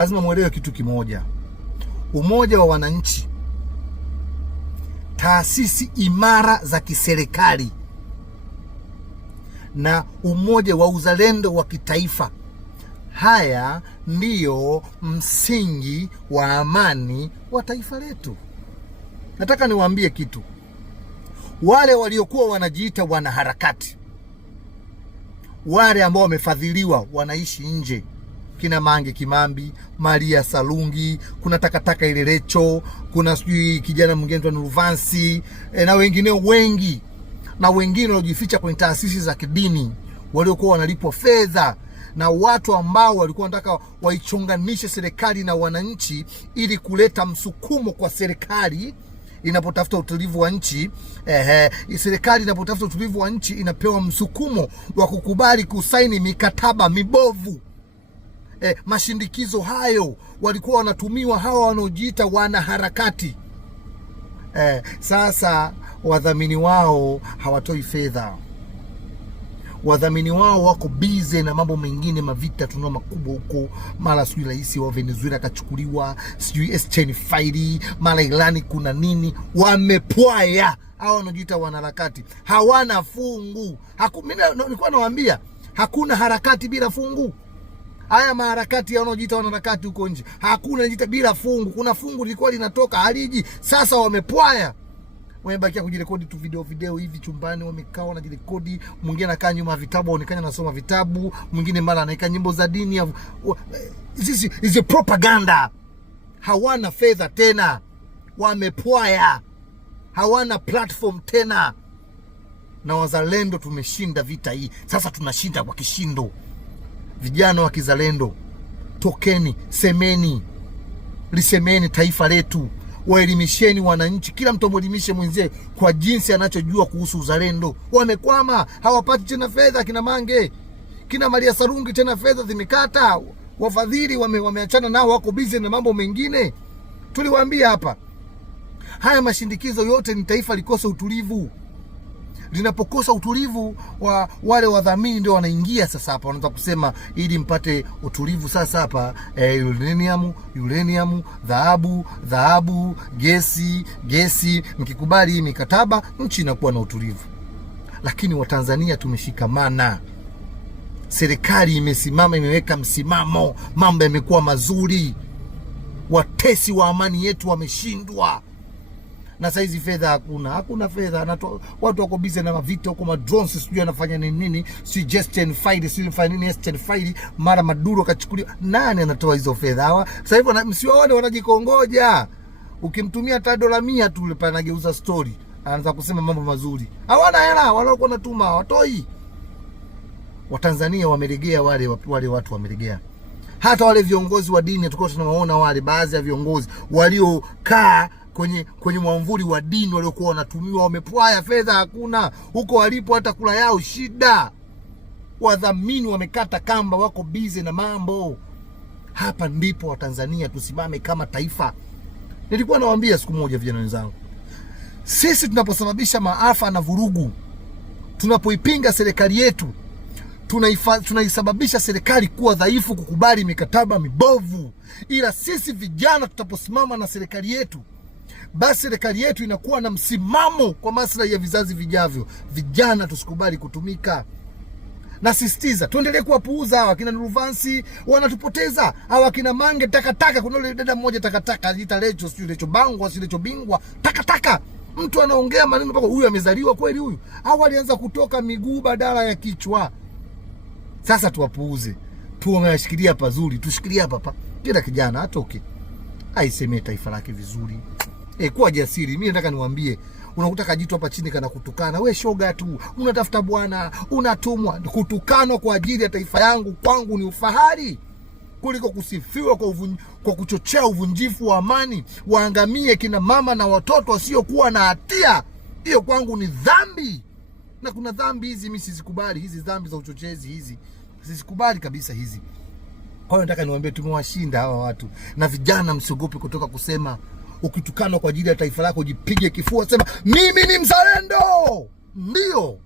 Lazima muelewe kitu kimoja. Umoja wa wananchi, taasisi imara za kiserikali na umoja wa uzalendo wa kitaifa, haya ndiyo msingi wa amani wa taifa letu. Nataka niwaambie kitu. Wale waliokuwa wanajiita wanaharakati, wale ambao wamefadhiliwa wanaishi nje, kina Mange Kimambi, Maria Sarungi, kuna Takataka Ilelecho, kuna sijui kijana mwingine Nuruvansi, na wengineo wengi, na wengine waliojificha kwenye taasisi za kidini, waliokuwa wanalipwa fedha na watu ambao walikuwa wanataka waichonganishe serikali na wananchi ili kuleta msukumo kwa serikali inapotafuta utulivu wa nchi. Serikali inapotafuta utulivu wa nchi inapewa msukumo wa kukubali kusaini mikataba mibovu. Mashindikizo hayo walikuwa wanatumiwa hawa wanaojiita wanaharakati. Sasa wadhamini wao hawatoi fedha. Wadhamini wao wako busy na mambo mengine, mavita tunao makubwa huko. Mara sijui rais wa Venezuela kachukuliwa, sijui Estienne Faidi, mara Irani kuna nini. Wamepwaya hao wanaojiita wanaharakati, hawana fungu. Mimi nilikuwa nawaambia hakuna harakati bila fungu. Haya maharakati wanaojiita wanaharakati huko nje, hakuna anajiita bila fungu. Kuna fungu lilikuwa linatoka haliji. Sasa wamepwaya, wamebakia kujirekodi tu video hivi chumbani, wamekaa wanajirekodi. Mwingine anakaa nyuma vitabu aonekana anasoma vitabu, mwingine mara anaika nyimbo za dini. This is propaganda. Hawana fedha tena, wamepwaya, hawana platform tena. Na wazalendo tumeshinda vita hii. Sasa tunashinda kwa kishindo. Vijana wa kizalendo, tokeni, semeni, lisemeni taifa letu, waelimisheni wananchi, kila mtu mwelimishe mwenzie kwa jinsi anachojua kuhusu uzalendo. Wamekwama, hawapati tena fedha kina Mange, kina Maria Sarungi, tena fedha zimekata. Wafadhili wameachana nao, wako busy na mambo mengine. Tuliwaambia hapa, haya mashindikizo yote ni taifa likose utulivu. Linapokosa utulivu, wale wadhamini ndio wanaingia sasa hapa, wanaanza kusema ili mpate utulivu sasa hapa, uranium, dhahabu, gesi, mkikubali hii mikataba nchi inakuwa na utulivu. Lakini Watanzania tumeshikamana. Serikali imesimama, imeweka msimamo, mambo yamekuwa mazuri. Watesi wa amani yetu wameshindwa. Na sasa hizi fedha hakuna fedha. Watu wako busy na mavita huko, madrones sijui anafanya nini, si Justin Faidi, si fanya nini Justin Faidi, mara Maduro kachukuliwa. Nani anatoa hizo fedha hawa? Sasa hivi msiwaone wanajikongoja. Ukimtumia hata $100 tu pale anageuza story, anaanza kusema mambo mazuri. Hawana hela, wala uko natuma hawatoi. Watanzania wamelegea, wale watu wamelegea. Hata wale viongozi wa dini tukao tunawaona, wale baadhi ya viongozi waliokaa kwenye mwamvuli wa dini waliokuwa wanatumiwa, wamepwaya, fedha hakuna. Huko walipo hata kula yao shida. Wadhamini wamekata kamba, wako busy na mambo. Hapa ndipo Watanzania tusimame kama taifa. Nilikuwa nawaambia siku moja vijana wenzangu, sisi tunaposababisha maafa na vurugu, tunapoipinga serikali yetu, tunaisababisha serikali kuwa dhaifu, kukubali mikataba mibovu. Ila sisi vijana tutaposimama na serikali yetu, basi serikali yetu inakuwa na msimamo kwa maslahi ya vizazi vijavyo. Vijana tusikubali kutumika. Nasisitiza, tuendelee kuwapuuza hawa kina Nuruvansi, wanatupoteza. Hawa kina Mange takataka. Kuna yule dada mmoja takataka anajiita Lecho, sio Lecho Bangwa, sio Lecho Bingwa, takataka. Mtu anaongea maneno mpaka huyu amezaliwa kweli huyu? Au alianza kutoka miguu badala ya kichwa? Sasa tuwapuuze. Tuangashikilia pazuri, tushikilia hapa. Kila kijana atoke aisemee taifa lake vizuri. Kuwa jasiri. Mimi nataka niwaambie, unakuta kajitu hapa chini kana kutukana, we shoga tu, unatafuta bwana, unatumwa. Kutukanwa kwa ajili ya taifa yangu kwangu ni ufahari kuliko kusifiwa kwa kuchochea uvunjifu wa amani, waangamie kina mama na watoto wasiokuwa na hatia. Hiyo kwangu ni dhambi. Na kuna dhambi hizi mimi sizikubali, hizi dhambi za uchochezi hizi sizikubali kabisa hizi. Kwa hiyo nataka niwaambie tumewashinda hawa watu. Na vijana msiogope kutoka kusema. Ukitukana kwa ajili ya taifa lako, jipige kifua, sema mimi ni mzalendo. Ndio.